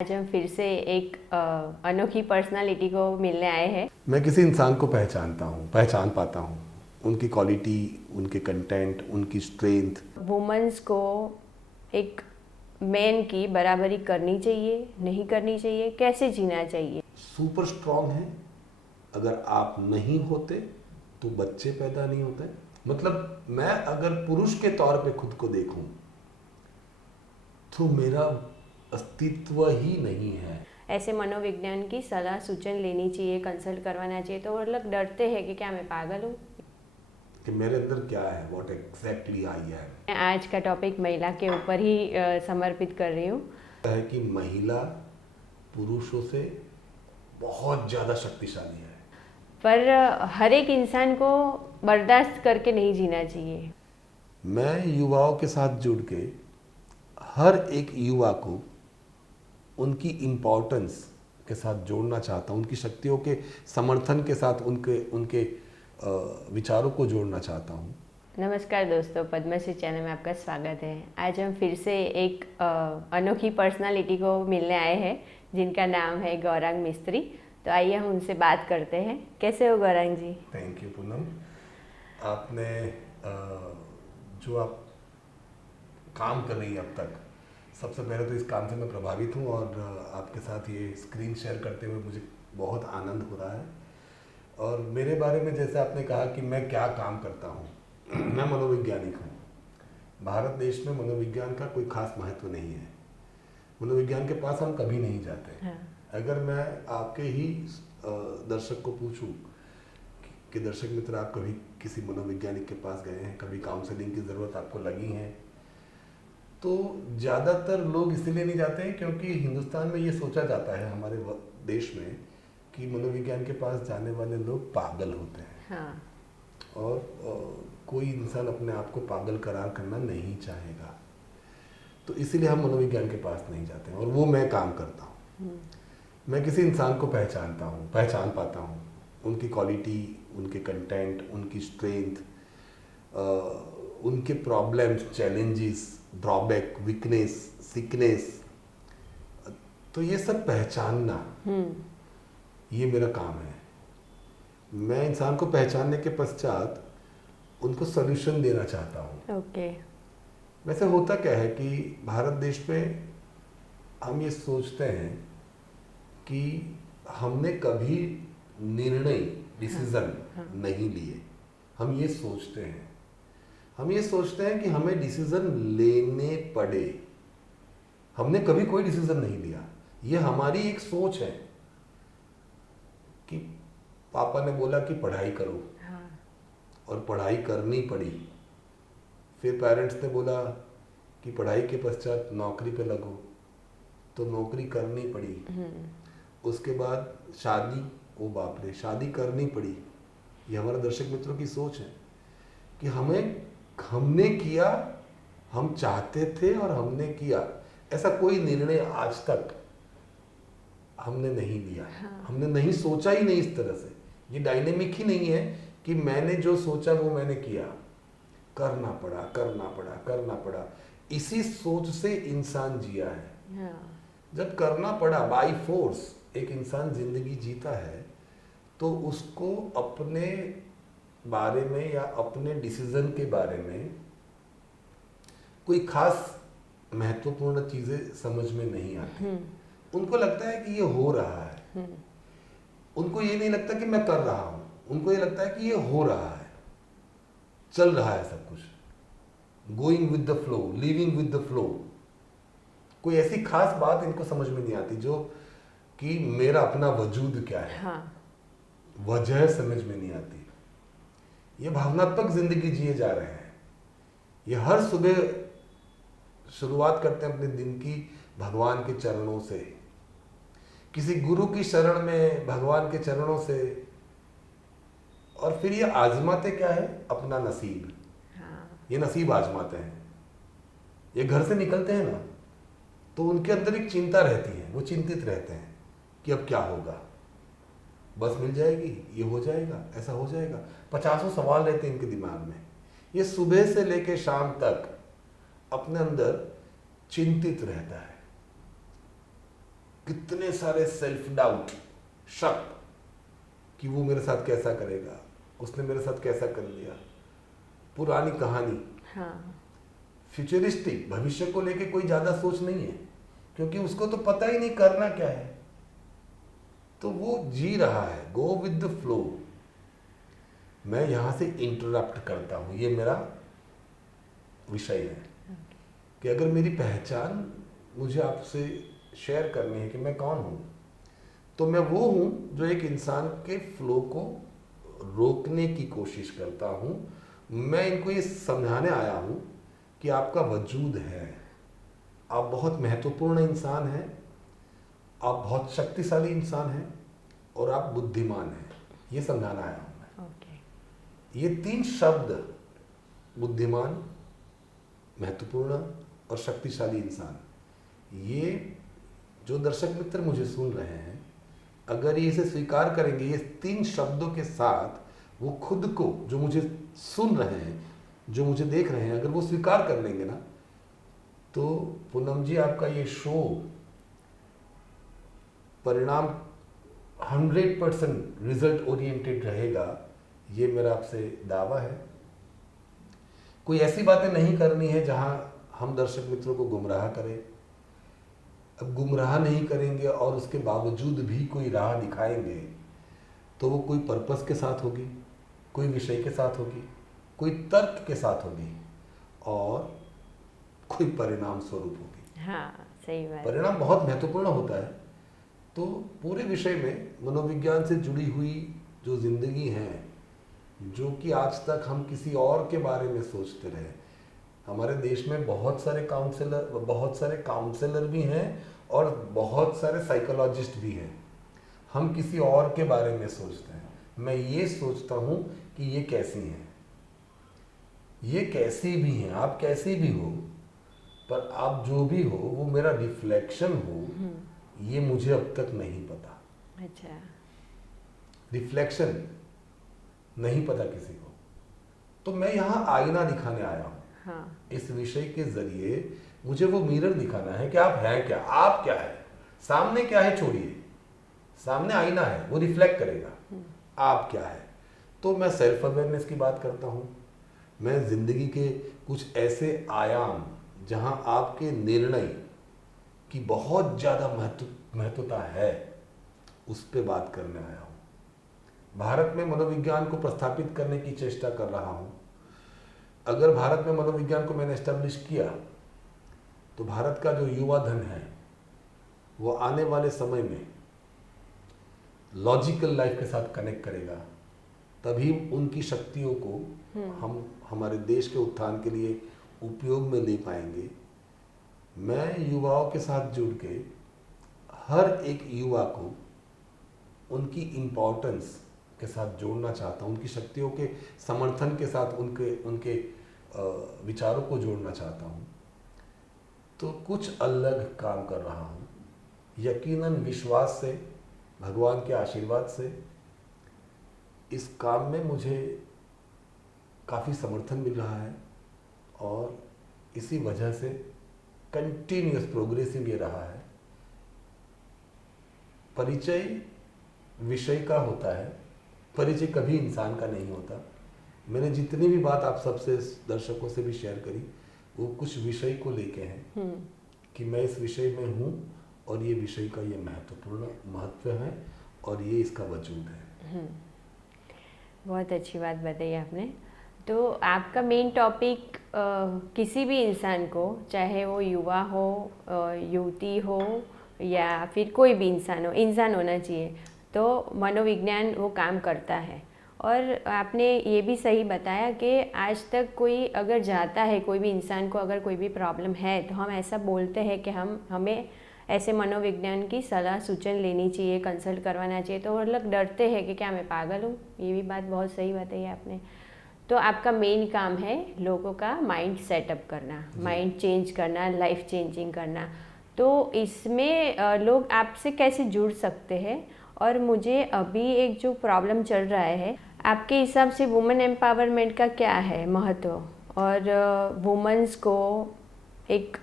आज हम फिर से एक अनोखी पर्सनालिटी को मिलने आए हैं। मैं किसी इंसान को पहचानता हूँ, पहचान पाता हूँ, उनकी क्वालिटी, उनके कंटेंट, उनकी स्ट्रेंथ। वुमेन्स को एक मैन की बराबरी करनी चाहिए, नहीं करनी चाहिए, कैसे जीना चाहिए? सुपर स्ट्रांग है। अगर आप नहीं होते तो बच्चे पैदा नहीं होते। मतलब मैं अगर पुरुष के तौर पे खुद को देखूं तो मेरा अस्तित्व ही नहीं है। ऐसे मनोविज्ञान की सलाह सूचन लेनी चाहिए, कंसल्ट करवाना चाहिए, तो मतलब डरते हैं कि क्या मैं पागल हूँ, कि मेरे अंदर क्या है, व्हाट एग्जैक्टली आई एम। मैं आज का टॉपिक महिला के ऊपर ही समर्पित कर रही हूँ। है कि महिला पुरुषों से बहुत ज़्यादा शक्तिशाली है। पर हर एक इंसान को बर्दाश्त करके नहीं जीना चाहिए। मैं युवाओं के साथ जुड़ के हर एक युवा को उनकी इम्पोर्टेंस के साथ जोड़ना चाहता हूँ, उनकी शक्तियों के समर्थन के साथ उनके उनके विचारों को जोड़ना चाहता हूँ। नमस्कार दोस्तों, पद्मश्री चैनल में आपका स्वागत है। आज हम फिर से एक अनोखी पर्सनालिटी को मिलने आए हैं जिनका नाम है गौरांग मिस्त्री। तो आइए हम उनसे बात करते हैं। कैसे हो गौरांग जी? Thank you Poonam. आपने जो आप काम कर रही है अब तक, सबसे पहले तो इस काम से मैं प्रभावित हूँ और आपके साथ ये स्क्रीन शेयर करते हुए मुझे बहुत आनंद हो रहा है। और मेरे बारे में जैसे आपने कहा कि मैं क्या काम करता हूँ, मैं मनोवैज्ञानिक हूँ। भारत देश में मनोविज्ञान का कोई खास महत्व नहीं है। मनोविज्ञान के पास हम कभी नहीं जाते। हाँ। अगर मैं आपके ही दर्शक को पूछूं कि दर्शक मित्र, आप कभी किसी मनोवैज्ञानिक के पास गए हैं, कभी काउंसलिंग की ज़रूरत आपको लगी है, तो ज़्यादातर लोग इसलिए नहीं जाते हैं क्योंकि हिंदुस्तान में ये सोचा जाता है, हमारे देश में, कि मनोविज्ञान के पास जाने वाले लोग पागल होते हैं। हाँ। और कोई इंसान अपने आप को पागल करार करना नहीं चाहेगा, तो इसीलिए हम मनोविज्ञान के पास नहीं जाते हैं। और वो मैं काम करता हूँ। मैं किसी इंसान को पहचानता हूँ, पहचान पाता हूँ, उनकी क्वालिटी, उनके कंटेंट, उनकी स्ट्रेंथ, उनके problems, challenges, drawback, weakness, sickness, तो ये सब पहचानना, ये मेरा काम है। मैं इंसान को पहचानने के पश्चात उनको सॉल्यूशन देना चाहता हूँ। ओके। वैसे होता क्या है कि भारत देश में हम ये सोचते हैं कि हमने कभी निर्णय, डिसीजन नहीं लिए। हम ये सोचते हैं, कि हमें डिसीजन लेने पड़े। हमने कभी कोई डिसीजन नहीं लिया। ये हमारी एक सोच है कि पापा ने बोला कि पढ़ाई करो, हाँ। और पढ़ाई करनी पड़ी। फिर पेरेंट्स ने बोला कि पढ़ाई के पश्चात नौकरी पे लगो, तो नौकरी करनी पड़ी। उसके बाद शादी, ओ बाप रे, शादी करनी पड़ी। ये हमारे दर्शक मित्रों की सोच है कि हमने किया, हम चाहते थे और हमने किया। ऐसा कोई निर्णय आज तक हमने नहीं लिया। हाँ। हमने नहीं सोचा ही नहीं इस तरह से। ये डायनेमिक ही नहीं है कि मैंने जो सोचा वो मैंने किया। करना पड़ा, करना पड़ा, करना पड़ा। इसी सोच से इंसान जिया है। हाँ। जब करना पड़ा, बाय फोर्स एक इंसान जिंदगी जीता है, तो उसको अपने बारे में या अपने डिसीजन के बारे में कोई खास महत्वपूर्ण चीजें समझ में नहीं आती। उनको लगता है कि ये हो रहा है। उनको ये नहीं लगता कि मैं कर रहा हूं। उनको ये लगता है कि ये हो रहा है, चल रहा है सब कुछ, going with the flow, living with the flow. कोई ऐसी खास बात इनको समझ में नहीं आती जो कि मेरा अपना वजूद क्या है। हाँ। वजह समझ में नहीं आती। ये भावनात्मक जिंदगी जिए जा रहे हैं। ये हर सुबह शुरुआत करते हैं अपने दिन की भगवान के चरणों से, किसी गुरु की शरण में, भगवान के चरणों से। और फिर ये आजमाते क्या है? अपना नसीब। हाँ। ये नसीब आजमाते हैं। ये घर से निकलते हैं ना, तो उनके अंदर एक चिंता रहती है। वो चिंतित रहते हैं कि अब क्या होगा, बस मिल जाएगी, ये हो जाएगा, ऐसा हो जाएगा। 50 सवाल रहते हैं इनके दिमाग में। ये सुबह से लेकर शाम तक अपने अंदर चिंतित रहता है। कितने सारे सेल्फ डाउट, शक कि वो मेरे साथ कैसा करेगा, उसने मेरे साथ कैसा कर लिया, पुरानी कहानी। हाँ। फ्यूचरिस्टिक, भविष्य को लेके कोई ज़्यादा सोच नहीं है, क्योंकि उसको तो पता ही नहीं करना क्या है, तो वो जी रहा है, गो विद द फ्लो। मैं यहाँ से इंटरप्ट करता हूँ, ये मेरा विषय है कि अगर मेरी पहचान मुझे आपसे शेयर करनी है कि मैं कौन हूँ, तो मैं वो हूँ जो एक इंसान के फ्लो को रोकने की कोशिश करता हूँ। मैं इनको ये समझाने आया हूँ कि आपका वजूद है, आप बहुत महत्वपूर्ण इंसान हैं, आप बहुत शक्तिशाली इंसान हैं और आप बुद्धिमान हैं, ये समझाना आया हूँ मैं। ये 3 शब्द, बुद्धिमान, महत्वपूर्ण और शक्तिशाली इंसान, ये जो दर्शक मित्र मुझे सुन रहे हैं, अगर ये इसे स्वीकार करेंगे, ये 3 शब्दों के साथ, वो खुद को, जो मुझे सुन रहे हैं, जो मुझे देख रहे हैं, अगर वो स्वीकार कर लेंगे ना, तो पूनम जी आपका ये शो परिणाम 100% रिजल्ट ओरिएंटेड रहेगा, ये मेरा आपसे दावा है। कोई ऐसी बातें नहीं करनी है जहां हम दर्शक मित्रों को गुमराह करें। अब गुमराह नहीं करेंगे और उसके बावजूद भी कोई राह दिखाएंगे, तो वो कोई पर्पस के साथ होगी, कोई विषय के साथ होगी, कोई तर्क के साथ होगी और कोई परिणाम स्वरूप होगी। हाँ, सही बात। परिणाम बहुत महत्वपूर्ण होता है। तो पूरे विषय में मनोविज्ञान से जुड़ी हुई जो जिंदगी है, जो कि आज तक हम किसी और के बारे में सोचते रहे। हमारे देश में बहुत सारे काउंसलर भी हैं और बहुत सारे साइकोलॉजिस्ट भी हैं। हम किसी और के बारे में सोचते हैं। मैं ये सोचता हूँ कि ये कैसी हैं, ये कैसी भी हैं, आप कैसी भी हो, पर आप जो भी हो वो मेरा रिफ्लेक्शन हो, ये मुझे अब तक नहीं पता। अच्छा। रिफ्लेक्शन नहीं पता किसी को, तो मैं यहाँ आईना दिखाने आया हूँ। हाँ। इस विषय के जरिए मुझे वो मिरर दिखाना है कि आप हैं क्या, आप क्या है, सामने क्या है छोड़िए, सामने आईना है, वो रिफ्लेक्ट करेगा आप क्या है। तो मैं सेल्फ अवेयरनेस की बात करता हूँ। मैं जिंदगी के कुछ ऐसे आयाम जहाँ आपके निर्णय की बहुत ज़्यादा महत्वता है, उस पर बात करने आया हूँ। भारत में मनोविज्ञान को प्रस्थापित करने की चेष्टा कर रहा हूँ। अगर भारत में मनोविज्ञान को मैंने एस्टेब्लिश किया, तो भारत का जो युवा धन है वो आने वाले समय में लॉजिकल लाइफ के साथ कनेक्ट करेगा, तभी उनकी शक्तियों को हम हमारे देश के उत्थान के लिए उपयोग में ले पाएंगे। मैं युवाओं के साथ जुड़ के हर एक युवा को उनकी इम्पोर्टेंस के साथ जोड़ना चाहता हूँ, उनकी शक्तियों के समर्थन के साथ उनके विचारों को जोड़ना चाहता हूँ। तो कुछ अलग काम कर रहा हूँ। यकीनन विश्वास से, भगवान के आशीर्वाद से इस काम में मुझे काफ़ी समर्थन मिल रहा है और इसी वजह से कंटिन्यूअस प्रोग्रेसिव ये रहा है। परिचय विषय का होता है, परिचय कभी इंसान का नहीं होता। मैंने जितनी भी बात आप सबसे, दर्शकों से भी शेयर करी, वो कुछ विषय को लेके हैं कि मैं इस विषय में हूँ और ये विषय का ये महत्वपूर्ण महत्व है और ये इसका वजूद है। बहुत अच्छी बात बताई आपने। तो आपका मेन टॉपिक किसी भी इंसान को, चाहे वो युवा हो, युवती हो या फिर कोई भी इंसान होना चाहिए, तो मनोविज्ञान वो काम करता है। और आपने ये भी सही बताया कि आज तक कोई अगर जाता है, कोई भी इंसान को अगर कोई भी प्रॉब्लम है, तो हम ऐसा बोलते हैं कि हमें ऐसे मनोविज्ञान की सलाह सूचन लेनी चाहिए, कंसल्ट करवाना चाहिए। तो वो लोग डरते हैं कि क्या मैं पागल हूँ। ये भी बात बहुत सही बताई आपने। तो आपका मेन काम है लोगों का माइंड सेटअप करना, माइंड चेंज करना, लाइफ चेंजिंग करना। तो इसमें लोग आपसे कैसे जुड़ सकते हैं? और मुझे अभी एक जो प्रॉब्लम चल रहा है, आपके हिसाब से वुमेन एम्पावरमेंट का क्या है महत्व, और वुमेन्स को एक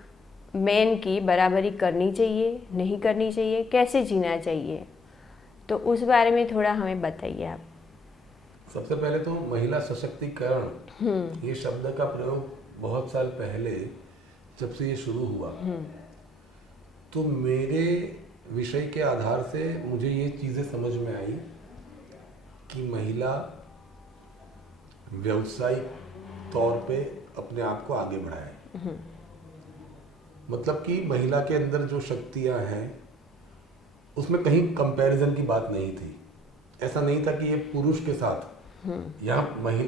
मेन की बराबरी करनी चाहिए, नहीं करनी चाहिए, कैसे जीना चाहिए, तो उस बारे में थोड़ा हमें बताइए आप। सबसे पहले तो महिला सशक्तिकरण, ये शब्द का प्रयोग बहुत साल पहले जब से ये शुरू हुआ, तो मेरे विषय के आधार से मुझे ये चीज़ें समझ में आई कि महिला व्यावसायिक तौर पे अपने आप को आगे बढ़ाए। मतलब कि महिला के अंदर जो शक्तियां हैं उसमें कहीं कंपैरिजन की बात नहीं थी। ऐसा नहीं था कि ये पुरुष के साथ, यहाँ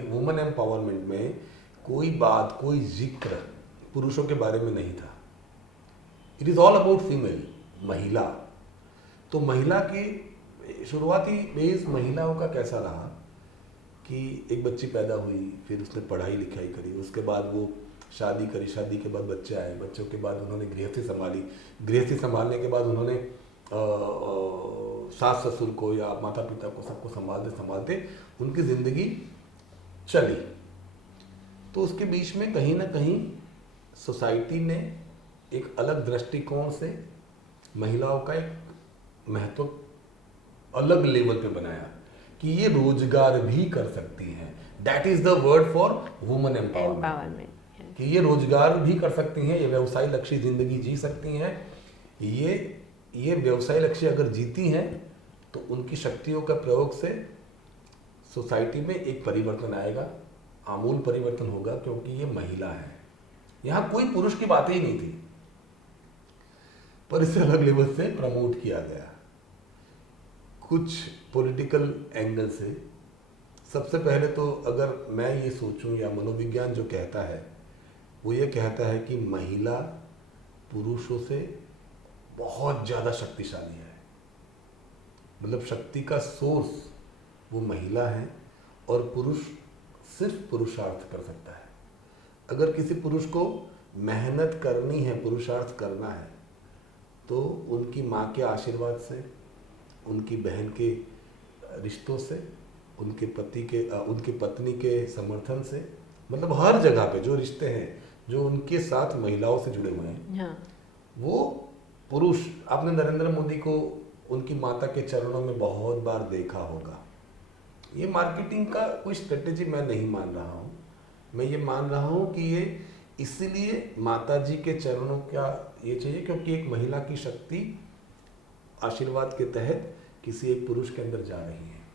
वुमेन एम्पावरमेंट में कोई बात, कोई जिक्र पुरुषों के बारे में नहीं था। It is all about female, महिला। तो महिला की शुरुआती बेस महिलाओं का कैसा रहा कि एक बच्ची पैदा हुई, फिर उसने पढ़ाई लिखाई करी, उसके बाद वो शादी करी, शादी के बाद बच्चे आए, बच्चों के बाद उन्होंने गृहस्थी संभाली, गृहस्थी संभालने के बाद उन्होंने सास ससुर को या माता पिता को सबको संभालते संभालते उनकी ज़िंदगी चली। तो उसके बीच में कहीं ना कहीं सोसाइटी ने एक अलग दृष्टिकोण से महिलाओं का एक महत्व अलग लेवल पे बनाया कि ये रोजगार भी कर सकती हैं। That is the word for women empowerment, कि ये रोजगार भी कर सकती हैं, ये व्यवसाय लक्ष्य जिंदगी जी सकती हैं। ये व्यवसाय लक्ष्य अगर जीती हैं तो उनकी शक्तियों का प्रयोग से सोसाइटी में एक परिवर्तन आएगा, आमूल परिवर्तन होगा, क्योंकि ये महिला है। यहाँ कोई पुरुष की बात ही नहीं थी, पर इसे अलग लेवल से प्रमोट किया गया कुछ पॉलिटिकल एंगल से। सबसे पहले तो अगर मैं ये सोचूं, या मनोविज्ञान जो कहता है वो ये कहता है कि महिला पुरुषों से बहुत ज़्यादा शक्तिशाली है। मतलब शक्ति का सोर्स वो महिला है और पुरुष सिर्फ पुरुषार्थ कर सकता है। अगर किसी पुरुष को मेहनत करनी है, पुरुषार्थ करना है, तो उनकी माँ के आशीर्वाद से, उनकी बहन के रिश्तों से, उनके उनकी पत्नी के समर्थन से, मतलब हर जगह पे जो रिश्ते हैं जो उनके साथ महिलाओं से जुड़े हुए हैं, हाँ। वो पुरुष। आपने नरेंद्र मोदी को उनकी माता के चरणों में बहुत बार देखा होगा। ये मार्केटिंग का कोई स्ट्रेटेजी मैं नहीं मान रहा हूँ, मैं ये मान रहा हूँ कि ये इसलिए माता जी के चरणों का ये चाहिए क्योंकि एक महिला की शक्ति आशीर्वाद के तहत किसी एक पुरुष के अंदर जा रही है।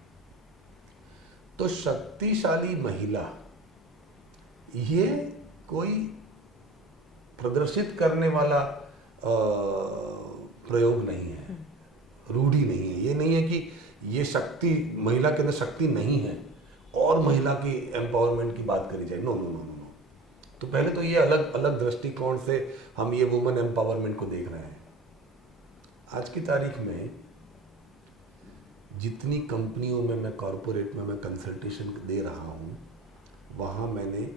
तो शक्तिशाली महिला ये कोई प्रदर्शित करने वाला प्रयोग नहीं है, रूढ़ी नहीं है। ये नहीं है कि ये शक्ति, महिला के अंदर शक्ति नहीं है और महिला की एम्पावरमेंट की बात करी जाए। No no no no. तो पहले तो ये अलग अलग दृष्टिकोण से हम ये वुमेन एम्पावरमेंट को देख रहे हैं। आज की तारीख में जितनी कंपनियों में मैं कॉरपोरेट में मैं कंसल्टेशन दे रहा हूँ, वहाँ मैंने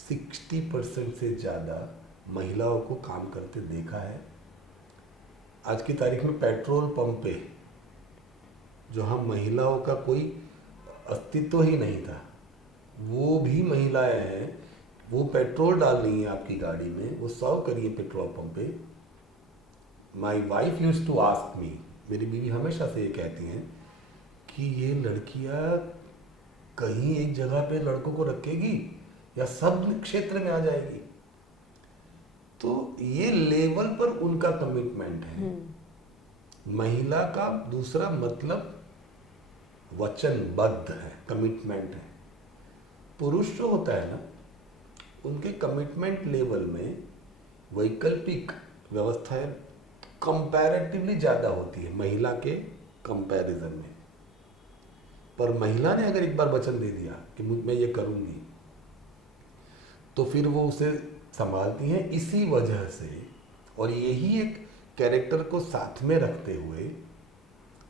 60% से ज़्यादा महिलाओं को काम करते देखा है। आज की तारीख में पेट्रोल पंप पे जहाँ महिलाओं का कोई अस्तित्व ही नहीं था, वो भी महिलाएं हैं। वो पेट्रोल डाल रही हैं आपकी गाड़ी में, वो सर्व करिए पेट्रोल पंप पे। My wife used to ask me, मेरी बीवी हमेशा से ये कहती हैं कि ये लड़कियां कहीं एक जगह पे लड़कों को रखेगी या सब क्षेत्र में आ जाएगी। तो ये लेवल पर उनका कमिटमेंट है। महिला का दूसरा मतलब वचनबद्ध है, कमिटमेंट है। पुरुष जो होता है ना, उनके कमिटमेंट लेवल में वैकल्पिक व्यवस्थाएं कंपैरेटिवली ज़्यादा होती है महिला के कंपैरिजन में। पर महिला ने अगर एक बार वचन दे दिया कि मैं ये करूँगी, तो फिर वो उसे संभालती हैं। इसी वजह से, और यही एक कैरेक्टर को साथ में रखते हुए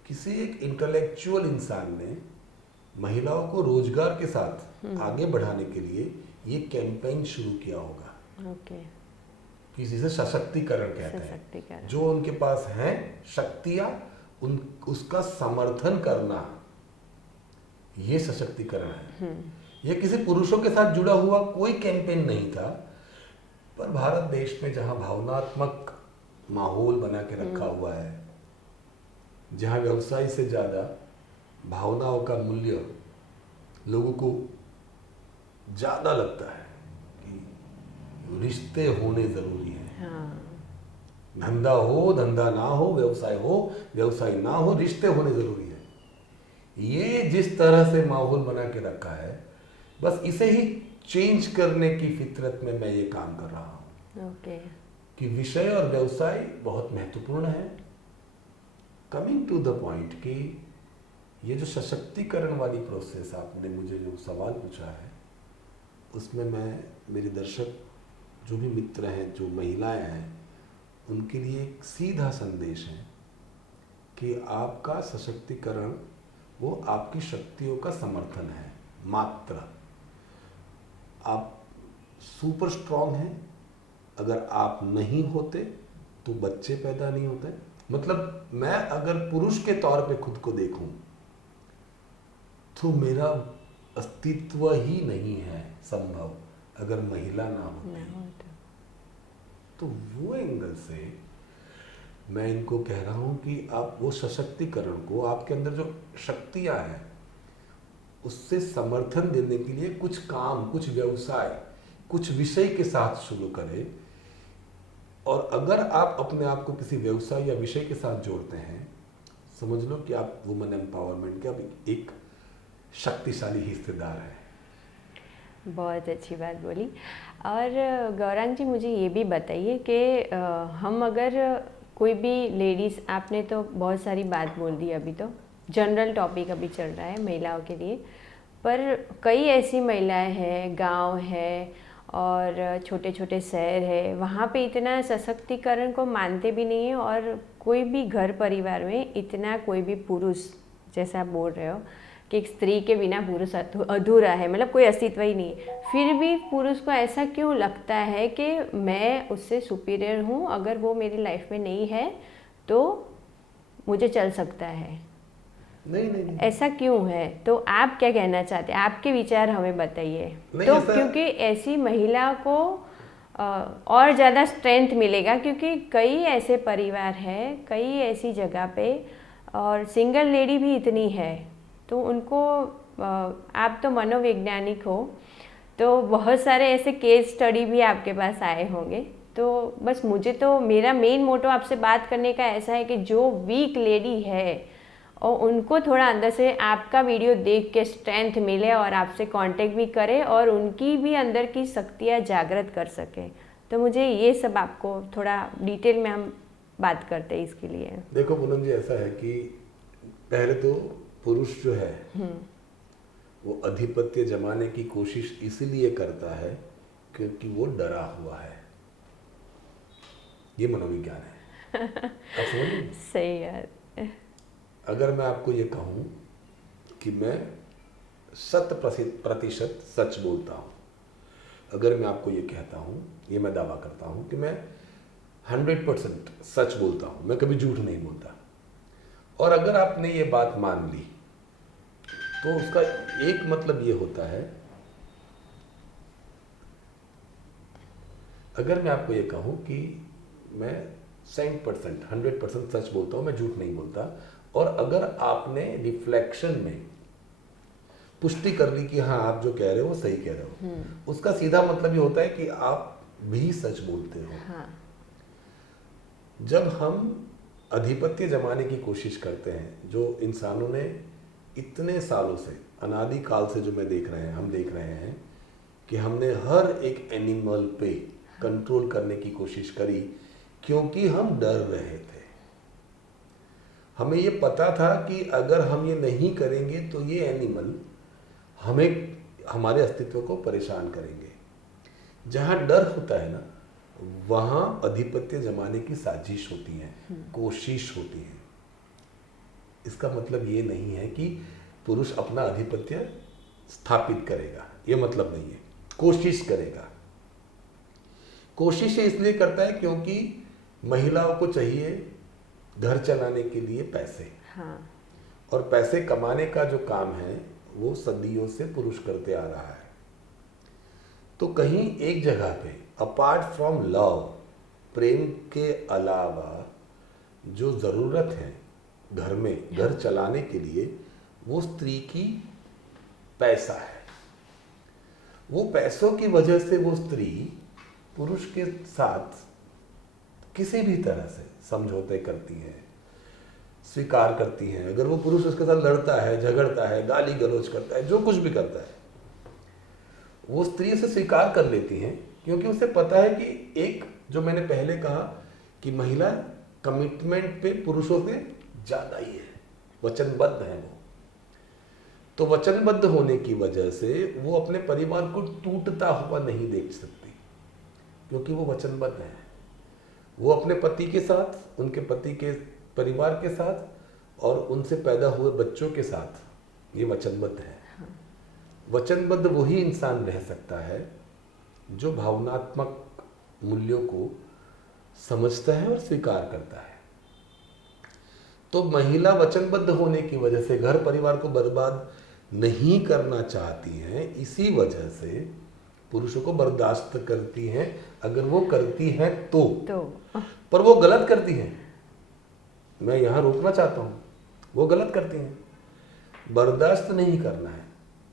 किसी एक इंटेलेक्चुअल इंसान ने महिलाओं को रोजगार के साथ आगे बढ़ाने के लिए ये कैंपेन शुरू किया होगा। किसी से सशक्तिकरण कहते हैं। जो उनके पास है शक्तियां, उसका समर्थन करना, ये सशक्तिकरण है। ये किसी पुरुषों के साथ जुड़ा हुआ कोई कैंपेन नहीं था। पर भारत देश में जहाँ भावनात्मक माहौल बना के रखा हुआ है, जहाँ व्यवसाय से ज़्यादा भावनाओं का मूल्य लोगों को ज़्यादा लगता है कि रिश्ते होने ज़रूरी हैं। हाँ। धंधा हो, धंधा ना हो, व्यवसाय ना हो, रिश्ते होने ज़रूरी है। ये जिस तरह से माहौल बना के रखा है, बस इसे ही चेंज करने की फितरत में मैं ये काम कर रहा हूँ। ओके। कि विषय और व्यवसाय बहुत महत्वपूर्ण है। कमिंग टू द पॉइंट कि ये जो सशक्तिकरण वाली प्रोसेस आपने मुझे जो सवाल पूछा है, उसमें मैं मेरे दर्शक जो भी मित्र हैं, जो महिलाएं हैं, उनके लिए एक सीधा संदेश है कि आपका सशक्तिकरण वो आपकी शक्तियों का समर्थन है मात्र। आप सुपर स्ट्रांग हैं। अगर आप नहीं होते तो बच्चे पैदा नहीं होते। मतलब मैं अगर पुरुष के तौर पे खुद को देखूं तो मेरा अस्तित्व ही नहीं है संभव अगर महिला ना हो। तो वो एंगल से मैं इनको कह रहा हूं कि आप वो सशक्तिकरण को, आपके अंदर जो शक्तियां हैं, उससे समर्थन देने के लिए कुछ काम, कुछ व्यवसाय, कुछ विषय के साथ शुरू करें। और अगर आप अपने आप को किसी व्यवसाय या विषय के साथ जोड़ते हैं, समझ लो कि आप वुमेन एम्पावरमेंट के अब एक शक्तिशाली हिस्सेदार हैं। बहुत अच्छी बात बोली। और गौरांग जी, मुझे ये भी बताइए कि हम अगर कोई भी लेडीज़, आपने तो बहुत सारी बात बोल दी, अभी तो जनरल टॉपिक अभी चल रहा है महिलाओं के लिए, पर कई ऐसी महिलाएं हैं, गांव है और छोटे छोटे शहर है, वहाँ पे इतना सशक्तिकरण को मानते भी नहीं है, और कोई भी घर परिवार में इतना कोई भी पुरुष, जैसा आप बोल रहे हो कि एक स्त्री के बिना पुरुष अधूरा है, मतलब कोई अस्तित्व ही नहीं है, फिर भी पुरुष को ऐसा क्यों लगता है कि मैं उससे सुपीरियर हूँ, अगर वो मेरी लाइफ में नहीं है तो मुझे चल सकता है? नहीं। ऐसा क्यों है? तो आप क्या कहना चाहते हैं? आपके विचार हमें बताइए। तो क्योंकि ऐसी महिला को और ज़्यादा स्ट्रेंथ मिलेगा, क्योंकि कई ऐसे परिवार हैं, कई ऐसी जगह पे, और सिंगल लेडी भी इतनी है, तो उनको आप तो मनोवैज्ञानिक हो, तो बहुत सारे ऐसे केस स्टडी भी आपके पास आए होंगे। तो बस मुझे तो मेरा मेन मोटो आपसे बात करने का ऐसा है कि जो वीक लेडी है और उनको थोड़ा अंदर से आपका वीडियो देख के स्ट्रेंथ मिले और आपसे कांटेक्ट भी करे और उनकी भी अंदर की शक्तियाँ जागृत कर सके। तो मुझे ये सब आपको थोड़ा डिटेल में हम बात करते हैं इसके लिए। देखो पूनम जी, ऐसा है कि पहले तो पुरुष जो है वो आधिपत्य जमाने की कोशिश इसलिए करता है क्योंकि वो डरा हुआ है। ये मनोविज्ञान है। आप समझ? सही है। अगर मैं आपको ये कहूँ कि मैं 100% सच बोलता हूँ, अगर मैं आपको ये कहता हूँ, ये मैं दावा करता हूँ कि मैं 100% सच बोलता हूँ, मैं कभी झूठ नहीं बोलता, और अगर आपने ये बात मान ली तो उसका एक मतलब ये होता है, अगर मैं आपको ये कहूँ कि मैं 100% सच बोलता हूँ, मैं झूठ नहीं बोलता, और अगर आपने रिफ्लेक्शन में पुष्टि कर ली कि हाँ आप जो कह रहे हो वो सही कह रहे हो, उसका सीधा मतलब ये होता है कि आप भी सच बोलते हो। हाँ। जब हम आधिपत्य जमाने की कोशिश करते हैं, जो इंसानों ने इतने सालों से, अनादि काल से जो हम देख रहे हैं कि हमने हर एक एनिमल पे कंट्रोल करने की कोशिश करी, क्योंकि हम डर रहे थे। हमें ये पता था कि अगर हम ये नहीं करेंगे तो ये एनिमल हमारे अस्तित्व को परेशान करेंगे। जहाँ डर होता है ना, वहाँ आधिपत्य जमाने की साजिश होती है, कोशिश होती है। इसका मतलब ये नहीं है कि पुरुष अपना आधिपत्य स्थापित करेगा, ये मतलब नहीं है। कोशिश करेगा। कोशिश इसलिए करता है क्योंकि महिलाओं को चाहिए घर चलाने के लिए पैसे। हाँ। और पैसे कमाने का जो काम है वो सदियों से पुरुष करते आ रहा है। तो कहीं एक जगह पे अपार्ट फ्रॉम लव, प्रेम के अलावा जो ज़रूरत है घर में, घर चलाने के लिए, वो स्त्री की पैसा है। वो पैसों की वजह से वो स्त्री पुरुष के साथ किसी भी तरह से समझौते करती है, स्वीकार करती हैं। अगर वो पुरुष उसके साथ लड़ता है, झगड़ता है, गाली गलौज करता है, जो कुछ भी करता है, वो स्त्री उसे स्वीकार कर लेती हैं, क्योंकि उसे पता है कि एक, जो मैंने पहले कहा कि महिला कमिटमेंट पे पुरुषों से ज़्यादा ही है, वचनबद्ध है वो। तो वचनबद्ध होने की वजह से वो अपने परिवार को टूटता हुआ नहीं देख सकती, क्योंकि वो वचनबद्ध है। वो अपने पति के साथ, उनके पति के परिवार के साथ और उनसे पैदा हुए बच्चों के साथ ये वचनबद्ध है। वचनबद्ध वही इंसान रह सकता है जो भावनात्मक मूल्यों को समझता है और स्वीकार करता है। तो महिला वचनबद्ध होने की वजह से घर परिवार को बर्बाद नहीं करना चाहती हैं, इसी वजह से पुरुषों को बर्दाश्त करती हैं। अगर वो करती हैं तो पर वो गलत करती हैं, मैं यहाँ रोकना चाहता हूँ, वो गलत करती हैं। बर्दाश्त नहीं करना है,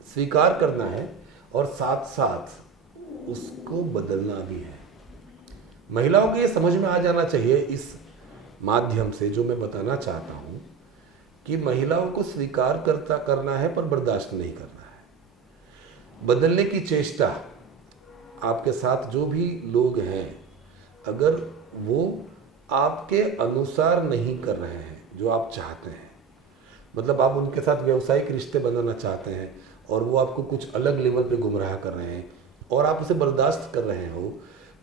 स्वीकार करना है और साथ साथ उसको बदलना भी है। महिलाओं को ये समझ में आ जाना चाहिए इस माध्यम से, जो मैं बताना चाहता हूँ, कि महिलाओं को स्वीकार करना है पर बर्दाश्त नहीं करना है। बदलने की चेष्टा, आपके साथ जो भी लोग हैं, अगर वो आपके अनुसार नहीं कर रहे हैं जो आप चाहते हैं, मतलब आप उनके साथ व्यावसायिक रिश्ते बनाना चाहते हैं और वो आपको कुछ अलग लेवल पे गुमराह कर रहे हैं और आप उसे बर्दाश्त कर रहे हो,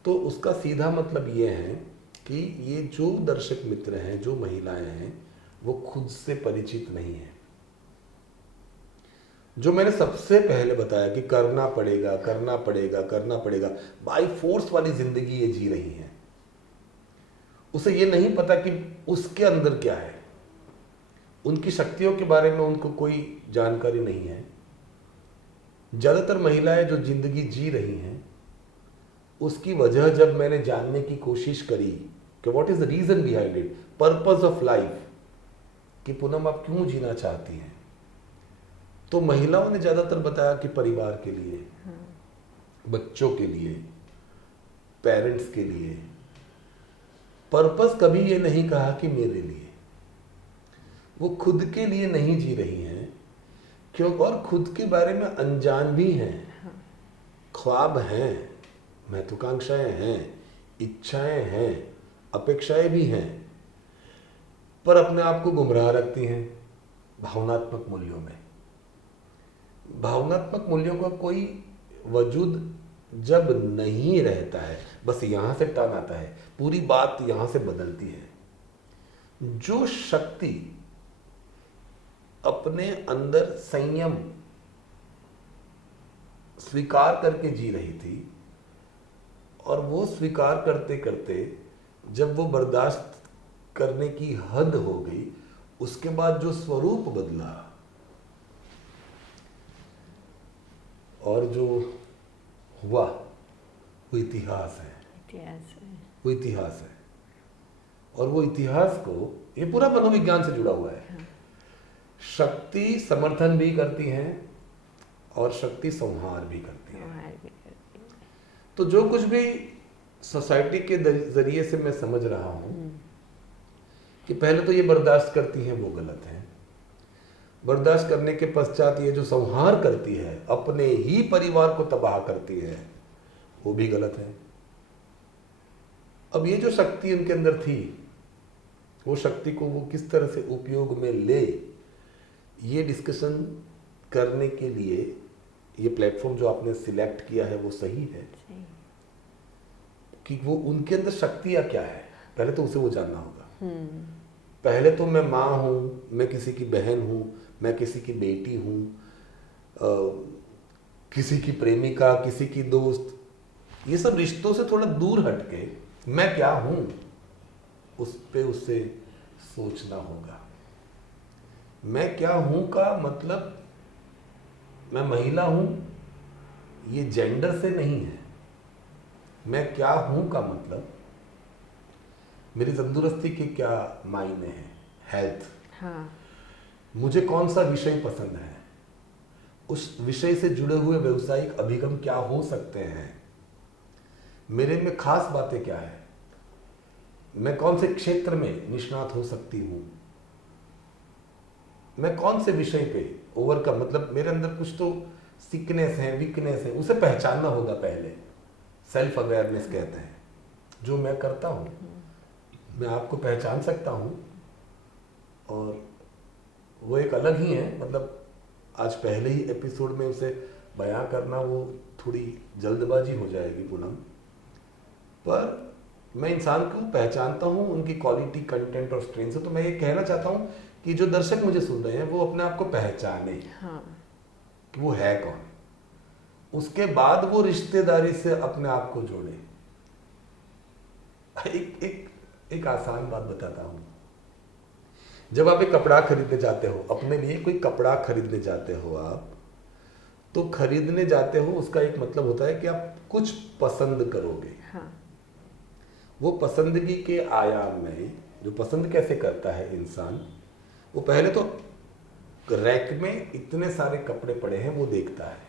तो उसका सीधा मतलब ये है कि ये जो दर्शक मित्र हैं, जो महिलाएं हैं, वो खुद से परिचित नहीं है। जो मैंने सबसे पहले बताया कि करना पड़ेगा, करना पड़ेगा, करना पड़ेगा, बाय फोर्स वाली जिंदगी ये जी रही हैं। उसे ये नहीं पता कि उसके अंदर क्या है, उनकी शक्तियों के बारे में उनको कोई जानकारी नहीं है। ज़्यादातर महिलाएं जो जिंदगी जी रही हैं, उसकी वजह जब मैंने जानने की कोशिश करी कि what is the reason behind it, purpose of life, कि पूनम आप क्यों जीना चाहती हैं, तो महिलाओं ने ज़्यादातर बताया कि परिवार के लिए, बच्चों के लिए, पेरेंट्स के लिए। पर्पस कभी ये नहीं कहा कि मेरे लिए। वो खुद के लिए नहीं जी रही हैं, क्यों, और खुद के बारे में अनजान भी हैं। ख्वाब हैं, महत्वाकांक्षाएं हैं, इच्छाएं हैं, अपेक्षाएं भी हैं, पर अपने आप को गुमराह रखती हैं भावनात्मक मूल्यों में। भावनात्मक मूल्यों का कोई वजूद जब नहीं रहता है, बस यहां से टर्न आता है, पूरी बात यहां से बदलती है। जो शक्ति अपने अंदर संयम स्वीकार करके जी रही थी, और वो स्वीकार करते करते जब वो बर्दाश्त करने की हद हो गई, उसके बाद जो स्वरूप बदला और जो हुआ, वो इतिहास है। वो इतिहास है, और वो इतिहास को, ये पूरा मनोविज्ञान से जुड़ा हुआ है। शक्ति समर्थन भी करती है और शक्ति संहार भी करती है। तो जो कुछ भी सोसाइटी के जरिए से मैं समझ रहा हूँ कि पहले तो ये बर्दाश्त करती हैं, वो गलत है। बर्दाश्त करने के पश्चात ये जो संहार करती है, अपने ही परिवार को तबाह करती है, वो भी गलत है। अब ये जो शक्ति उनके अंदर थी, वो शक्ति को वो किस तरह से उपयोग में ले, ये डिस्कशन करने के लिए ये प्लेटफॉर्म जो आपने सिलेक्ट किया है वो सही है। कि वो उनके अंदर शक्तियाँ क्या है, पहले तो उसे वो जानना होगा। पहले तो मैं माँ हूँ, मैं किसी की बहन हूँ, मैं किसी की बेटी हूँ, किसी की प्रेमिका, किसी की दोस्त, ये सब रिश्तों से थोड़ा दूर हटके मैं क्या हूँ, उस पे उससे सोचना होगा। मैं क्या हूँ का मतलब मैं महिला हूँ, ये जेंडर से नहीं है। मैं क्या हूँ का मतलब मेरी तंदुरुस्ती के क्या मायने हैं, हेल्थ, हाँ। मुझे कौन सा विषय पसंद है, उस विषय से जुड़े हुए व्यवसायिक अभिगम क्या हो सकते हैं, मेरे में खास बातें क्या है, मैं कौन से क्षेत्र में निष्णात हो सकती हूँ, मैं कौन से विषय पे ओवरकम, मतलब मेरे अंदर कुछ तो सिकनेस है, वीकनेस है, उसे पहचानना होगा पहले। सेल्फ अवेयरनेस कहते हैं। जो मैं करता हूँ मैं आपको पहचान सकता हूँ, और वो एक अलग ही है, मतलब आज पहले ही एपिसोड में उसे बयां करना वो थोड़ी जल्दबाजी हो जाएगी पूनम, पर मैं इंसान को पहचानता हूँ उनकी क्वालिटी, कंटेंट और स्ट्रेंथ से। तो मैं ये कहना चाहता हूँ कि जो दर्शक मुझे सुन रहे हैं वो अपने आप को पहचाने हाँ। कि वो है कौन, उसके बाद वो रिश्तेदारी से अपने आप को जोड़े। एक एक एक आसान बात बताता हूँ। जब आप एक कपड़ा खरीदने जाते हो, अपने लिए कोई कपड़ा खरीदने जाते हो आप, तो खरीदने जाते हो उसका एक मतलब होता है कि आप कुछ पसंद करोगे। हाँ। वो पसंदगी के आयाम में, जो पसंद कैसे करता है इंसान, वो पहले तो रैक में इतने सारे कपड़े पड़े हैं वो देखता है,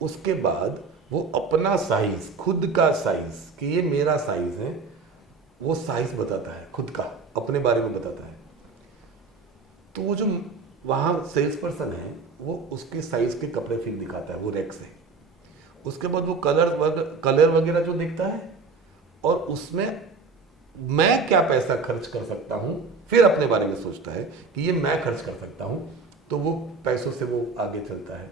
उसके बाद वो अपना साइज, खुद का साइज कि ये मेरा साइज है, वो साइज बताता है, खुद का अपने बारे में बताता है। तो वो जो वहाँ सेल्स पर्सन है वो उसके साइज के कपड़े फिर दिखाता है वो रैक से। उसके बाद वो कलर वगैरह जो देखता है, और उसमें मैं क्या पैसा खर्च कर सकता हूँ, फिर अपने बारे में सोचता है कि ये मैं खर्च कर सकता हूँ, तो वो पैसों से वो आगे चलता है।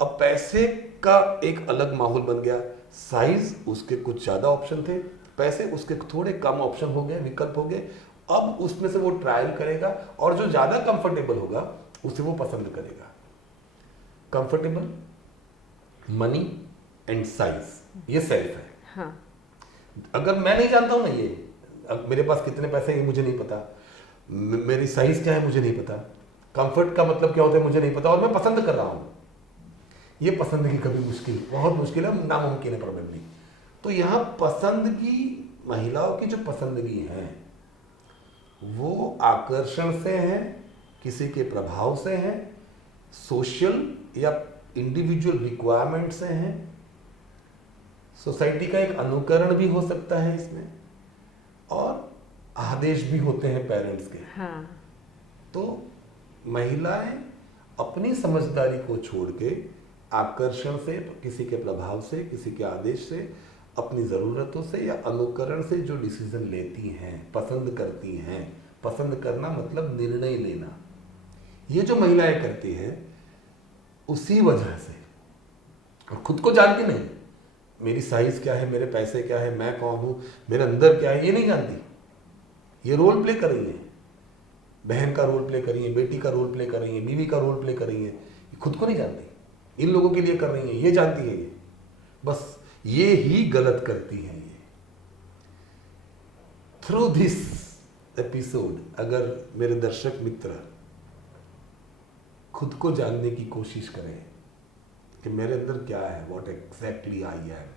अब पैसे का एक अलग माहौल बन गया, साइज उसके कुछ ज़्यादा ऑप्शन थे, पैसे उसके थोड़े कम ऑप्शन हो गए, विकल्प हो गए। अब उसमें से वो ट्रायल करेगा, और जो ज़्यादा कंफर्टेबल होगा उसे वो पसंद करेगा। कंफर्टेबल, मनी एंड साइज, ये सेल्फ है। हाँ। अगर मैं नहीं जानता हूँ ना, ये अब मेरे पास कितने पैसे हैं ये मुझे नहीं पता, मेरी साइज क्या है मुझे नहीं पता, कंफर्ट का मतलब क्या होता है मुझे नहीं पता, और मैं पसंद कर रहा हूँ, ये पसंदगी कभी मुश्किल, बहुत मुश्किल है, नामुमकिन है प्रोबेबली। तो यहाँ पसंदगी, महिलाओं की जो पसंदगी है वो आकर्षण से है, किसी के प्रभाव से है, सोशल या इंडिविजुअल रिक्वायरमेंट से है, सोसाइटी का एक अनुकरण भी हो सकता है इसमें, और आदेश भी होते हैं पेरेंट्स के। हाँ। तो महिलाएं अपनी समझदारी को छोड़ के आकर्षण से, किसी के प्रभाव से, किसी के आदेश से, अपनी ज़रूरतों से या अनुकरण से जो डिसीजन लेती हैं, पसंद करती हैं, पसंद करना मतलब निर्णय लेना, ये जो महिलाएं करती हैं उसी वजह से, और खुद को जानती नहीं, मेरी साइज क्या है, मेरे पैसे क्या है, मैं कौन हूँ, मेरे अंदर क्या है, ये नहीं जानती। ये रोल प्ले कर रही है, बहन का रोल प्ले कर रही है, बेटी का रोल प्ले कर रही है, बीवी का रोल प्ले कर रही है, खुद को नहीं जानती, इन लोगों के लिए कर रही है, ये जानती है, ये बस ये ही गलत करती हैं। ये थ्रू दिस एपिसोड अगर मेरे दर्शक मित्र खुद को जानने की कोशिश करें कि मेरे अंदर क्या है, व्हाट एग्जैक्टली आई एम,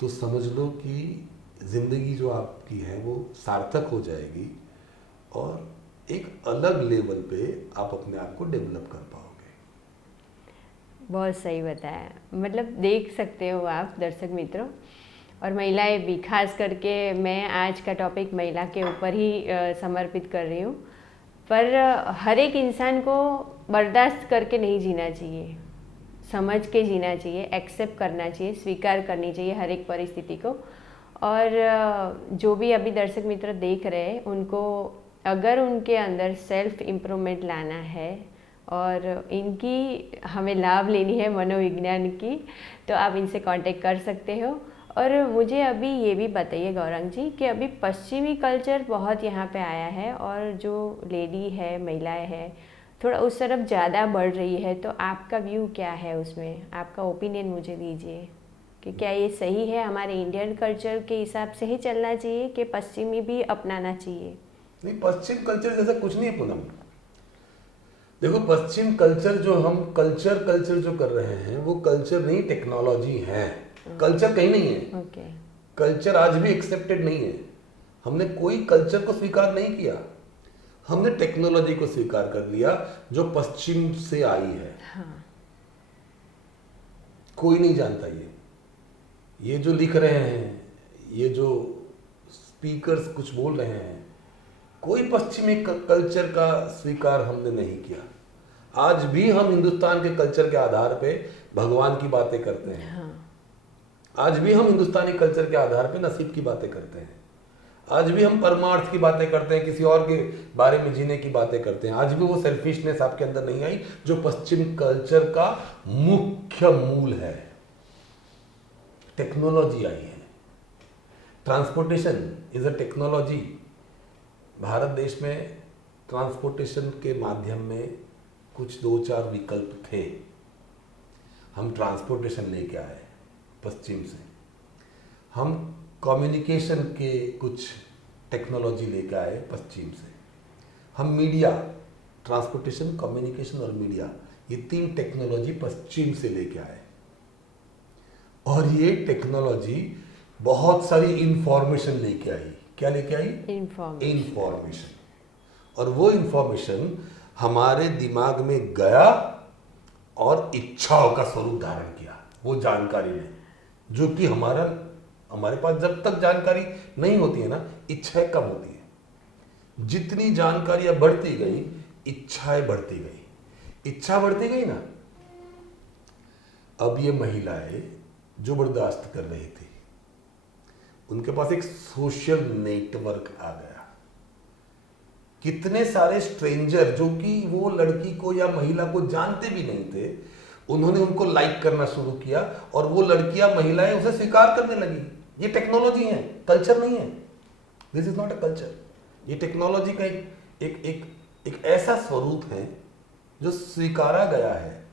तो समझ लो कि जिंदगी जो आपकी है वो सार्थक हो जाएगी, और एक अलग लेवल पे आप अपने आप को डेवलप कर पाओगे। बहुत सही बताया। मतलब देख सकते हो आप दर्शक मित्रों, और महिलाएं भी, खास करके मैं आज का टॉपिक महिला के ऊपर ही समर्पित कर रही हूँ। पर हर एक इंसान को बर्दाश्त करके नहीं जीना चाहिए, समझ के जीना चाहिए, एक्सेप्ट करना चाहिए, स्वीकार करनी चाहिए हर एक परिस्थिति को। और जो भी अभी दर्शक मित्र देख रहे हैं उनको अगर उनके अंदर सेल्फ इम्प्रूवमेंट लाना है और इनकी हमें लाभ लेनी है मनोविज्ञान की, तो आप इनसे कांटेक्ट कर सकते हो। और मुझे अभी ये भी बताइए गौरंग जी कि अभी पश्चिमी कल्चर बहुत यहाँ पे आया है, और जो लेडी है, महिलाएं हैं, थोड़ा उस तरफ ज़्यादा बढ़ रही है, तो आपका व्यू क्या है उसमें, आपका ओपिनियन मुझे दीजिए कि क्या ये सही है, हमारे इंडियन कल्चर के हिसाब से ही चलना चाहिए कि पश्चिमी भी अपनाना चाहिए? नहीं, पश्चिम कल्चर जैसा कुछ नहीं है पूनम। देखो, पश्चिम कल्चर जो हम कल्चर जो कर रहे हैं वो कल्चर नहीं, टेक्नोलॉजी है। कल्चर कहीं नहीं है। ओके। कल्चर आज भी एक्सेप्टेड नहीं है। हमने कोई कल्चर को स्वीकार नहीं किया, हमने टेक्नोलॉजी को स्वीकार कर लिया जो पश्चिम से आई है। हाँ। कोई नहीं जानता ये जो लिख रहे हैं, ये जो स्पीकर्स कुछ बोल रहे हैं, कोई पश्चिमी कल्चर का स्वीकार हमने नहीं किया। आज भी हम हिंदुस्तान के कल्चर के आधार पे भगवान की बातें करते हैं। हाँ। आज भी हम हिंदुस्तानी कल्चर के आधार पे नसीब की बातें करते हैं। आज भी हम परमार्थ की बातें करते हैं, किसी और के बारे में जीने की बातें करते हैं। आज भी वो सेल्फिशनेस आपके अंदर नहीं आई जो पश्चिम कल्चर का मुख्य मूल है। टेक्नोलॉजी आई है, transportation is a technology. Bharat देश में ट्रांसपोर्टेशन के माध्यम में कुछ 2-4 विकल्प थे, हम ट्रांसपोर्टेशन लेके आए पश्चिम से। हम कम्युनिकेशन के कुछ टेक्नोलॉजी लेके आए पश्चिम से। हम मीडिया, ट्रांसपोर्टेशन, कम्युनिकेशन और मीडिया, ये 3 टेक्नोलॉजी पश्चिम से लेके आए। और ये टेक्नोलॉजी बहुत सारी इंफॉर्मेशन लेके आई। क्या लेके आई? इंफॉर्मेशन। और वो इंफॉर्मेशन हमारे दिमाग में गया और इच्छाओं का स्वरूप धारण किया वो जानकारी ने, जो कि हमारे पास जब तक जानकारी नहीं होती है ना, इच्छाएं कम होती है। जितनी जानकारियां बढ़ती गई, इच्छाएं बढ़ती गई। इच्छा बढ़ती गई ना, अब ये महिलाएं जो बर्दाश्त कर रही थी, उनके पास एक सोशल नेटवर्क आ गया। कितने सारे स्ट्रेंजर जो कि वो लड़की को या महिला को जानते भी नहीं थे, उन्होंने उनको लाइक करना शुरू किया और वो लड़कियां, महिलाएं उसे स्वीकार करने लगी। ये टेक्नोलॉजी है, कल्चर नहीं है। This is not a culture. ये टेक्नोलॉजी का एक ऐसा स्वरूप है जो स्वीकारा गया है।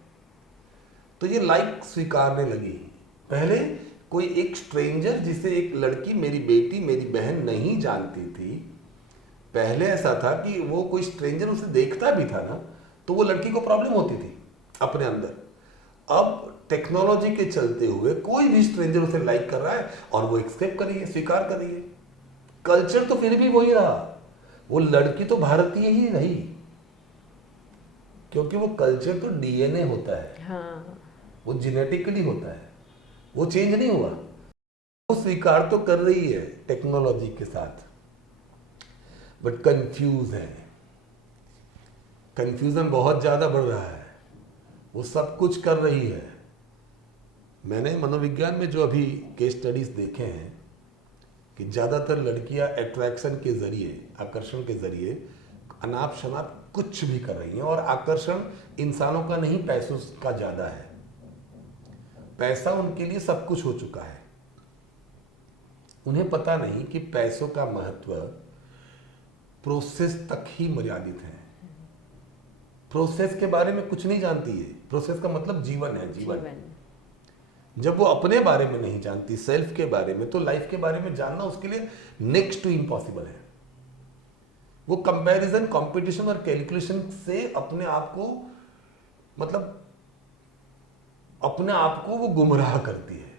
तो ये लाइक स्वीकारने लगी। पहले कोई एक स्ट्रेंजर, जिसे एक लड़की, मेरी बेटी, मेरी बहन नहीं जानती थी, पहले ऐसा था कि वो कोई स्ट्रेंजर उसे देखता भी था ना, तो वो लड़की को प्रॉब्लम होती थी अपने अंदर। अब टेक्नोलॉजी के चलते हुए कोई भी स्ट्रेंजर उसे लाइक कर रहा है और वो एक्सेप्ट कर रही है, स्वीकार कर रही है। कल्चर तो फिर भी वही रहा, वो लड़की तो भारतीय ही रही, क्योंकि वो कल्चर तो डीएनए होता है। हाँ। वो जेनेटिकली होता है, वो चेंज नहीं हुआ। वो स्वीकार तो कर रही है टेक्नोलॉजी के साथ, बट कंफ्यूज है। कंफ्यूजन बहुत ज्यादा बढ़ रहा है। वो सब कुछ कर रही है। मैंने मनोविज्ञान में जो अभी केस स्टडीज देखे हैं कि ज़्यादातर लड़कियां अट्रैक्शन के जरिए, आकर्षण के जरिए अनाप शनाप कुछ भी कर रही हैं। और आकर्षण इंसानों का नहीं, पैसों का ज़्यादा है। पैसा उनके लिए सब कुछ हो चुका है। उन्हें पता नहीं कि पैसों का महत्व प्रोसेस तक ही मर्यादित है। प्रोसेस के बारे में कुछ नहीं जानती है। प्रोसेस का मतलब जीवन है, जीवन। जब वो अपने बारे में नहीं जानती, सेल्फ के बारे में, तो लाइफ के बारे में जानना उसके लिए नेक्स्ट टू इम्पॉसिबल है। वो कंपैरिजन, कंपटीशन और कैलकुलेशन से अपने आप को, मतलब अपने आप को वो गुमराह करती है।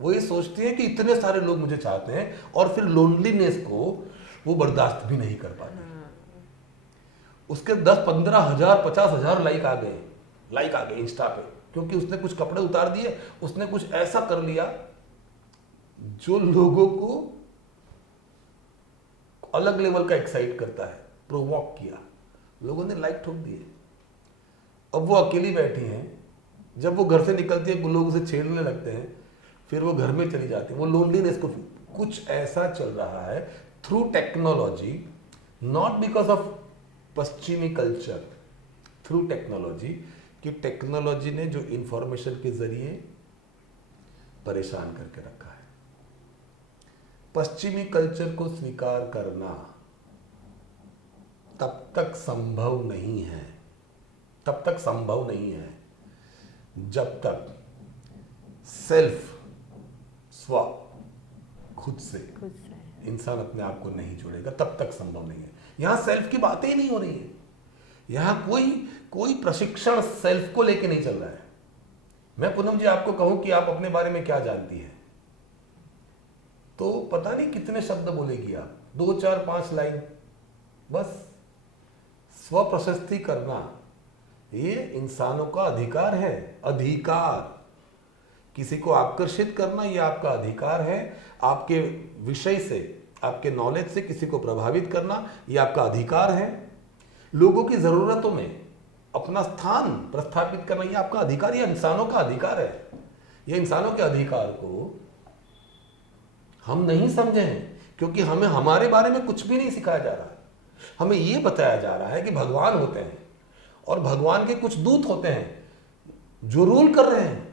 वो ये सोचती है कि इतने सारे लोग मुझे चाहते हैं, और फिर लोनलीनेस को वो बर्दाश्त भी नहीं कर पाती। उसके 10-15 हजार 50 हजार लाइक आ गए इंस्टा पे, क्योंकि उसने कुछ कपड़े उतार दिए, उसने कुछ ऐसा कर लिया जो लोगों को अलग लेवल का एक्साइट करता है। प्रोवोक किया, लोगों ने लाइक ठोक दिए। अब वो अकेली बैठी हैं। जब वो घर से निकलती है, लोग उसे छेड़ने लगते हैं, फिर वो घर में चली जाती है। वो लोनलीनेस को, कुछ ऐसा चल रहा है through technology, not because of पश्चिमी कल्चर, थ्रू टेक्नोलॉजी, कि टेक्नोलॉजी ने जो इंफॉर्मेशन के जरिए परेशान करके रखा है। पश्चिमी कल्चर को स्वीकार करना तब तक संभव नहीं है, जब तक सेल्फ, स्व, खुद से इंसान अपने आप को नहीं जोड़ेगा, तब तक संभव नहीं है। यहां सेल्फ की बातें ही नहीं हो रही है। यहां कोई प्रशिक्षण सेल्फ को लेके नहीं चल रहा है। मैं पूनम जी आपको कहूं कि आप अपने बारे में क्या जानती हैं, तो पता नहीं कितने शब्द बोलेगी आप, 2 4 5 लाइन बस। स्व प्रशस्ति करना ये इंसानों का अधिकार है, अधिकार। किसी को आकर्षित करना ये आपका अधिकार है। आपके विषय से, आपके नॉलेज से किसी को प्रभावित करना ये आपका अधिकार है। लोगों की जरूरतों में अपना स्थान प्रस्थापित करना ये आपका अधिकार, ये इंसानों का अधिकार है। ये इंसानों के अधिकार को हम नहीं समझे हैं, क्योंकि हमें हमारे बारे में कुछ भी नहीं सिखाया जा रहा है। हमें ये बताया जा रहा है कि भगवान होते हैं और भगवान के कुछ दूत होते हैं जो रूल कर रहे हैं,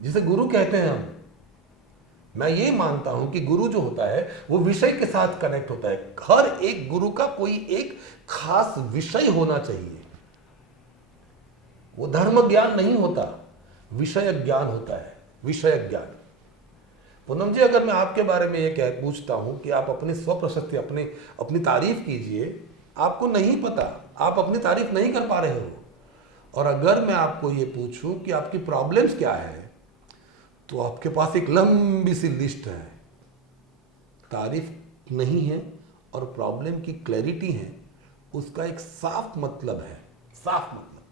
जिसे गुरु कहते हैं हम। मैं ये मानता हूं कि गुरु जो होता है वो विषय के साथ कनेक्ट होता है। हर एक गुरु का कोई एक खास विषय होना चाहिए। वो धर्म ज्ञान नहीं होता, विषय ज्ञान होता है, विषय ज्ञान। पूनम जी, अगर मैं आपके बारे में ये पूछता हूं कि आप अपनी स्व प्रशस्ति, अपनी तारीफ कीजिए, आपको नहीं पता, आप अपनी तारीफ नहीं कर पा रहे हो। और अगर मैं आपको ये पूछूं कि आपकी प्रॉब्लम्स क्या है, तो आपके पास एक लंबी सी लिस्ट है। तारीफ नहीं है और प्रॉब्लम की क्लैरिटी है, उसका एक साफ मतलब है, साफ मतलब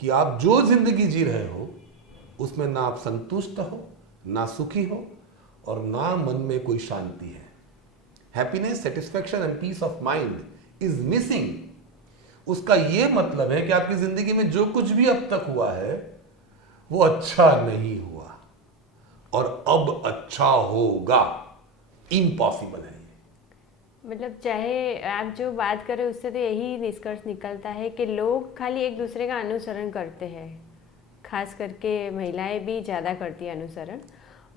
कि आप जो जिंदगी जी रहे हो उसमें ना आप संतुष्ट हो, ना सुखी हो, और ना मन में कोई शांति है। Happiness, satisfaction and peace of mind is missing. उसका यह मतलब है कि आपकी जिंदगी में जो कुछ भी अब तक हुआ है वो अच्छा नहीं हुआ और अब अच्छा होगा। इम्पॉसिबल है। मतलब चाहे आप जो बात करें उससे तो यही निष्कर्ष निकलता है कि लोग खाली एक दूसरे का अनुसरण करते हैं, खास करके महिलाएं भी ज़्यादा करती हैं अनुसरण,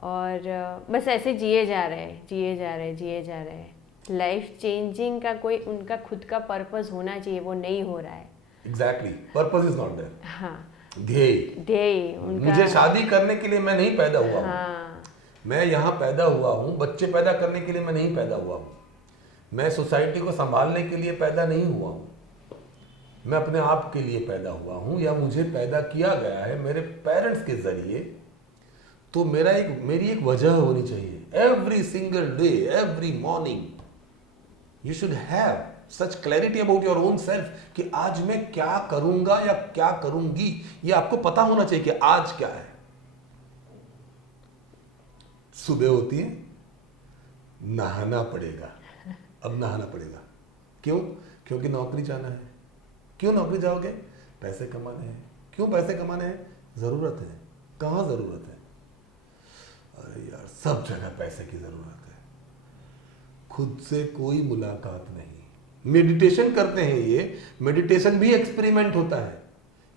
और बस ऐसे जिए जा रहे हैं, जिए जा रहे हैं, जिए जा रहे हैं। लाइफ चेंजिंग का कोई उनका खुद का पर्पस होना चाहिए, वो नहीं हो रहा है। Exactly, purpose is not there. हाँ, ध्येय उनका। मुझे शादी करने के लिए मैं नहीं पैदा हुआ हूँ। हाँ, मैं यहाँ पैदा हुआ हूँ, बच्चे पैदा करने के लिए मैं नहीं पैदा हुआ हूँ। मैं सोसाइटी को संभालने के लिए पैदा नहीं हुआ हूँ। मैं अपने आप के लिए पैदा हुआ हूँ, या मुझे पैदा किया गया है मेरे पेरेंट्स के जरिए। तो मेरी एक वजह होनी चाहिए। Every single day, every morning you should have such clarity about your own self कि आज मैं क्या करूंगा या क्या करूंगी, ये आपको पता होना चाहिए कि आज क्या है। सुबह होती है, नहाना पड़ेगा, अब नहाना पड़ेगा। क्यों? क्योंकि नौकरी जाना है। क्यों नौकरी जाओगे? पैसे कमाने हैं। क्यों पैसे कमाने हैं? जरूरत है। कहाँ जरूरत है? अरे यार, सब जगह पैसे की जरूरत है। खुद से कोई मुलाकात नहीं। मेडिटेशन करते हैं, ये मेडिटेशन भी एक्सपेरिमेंट होता है।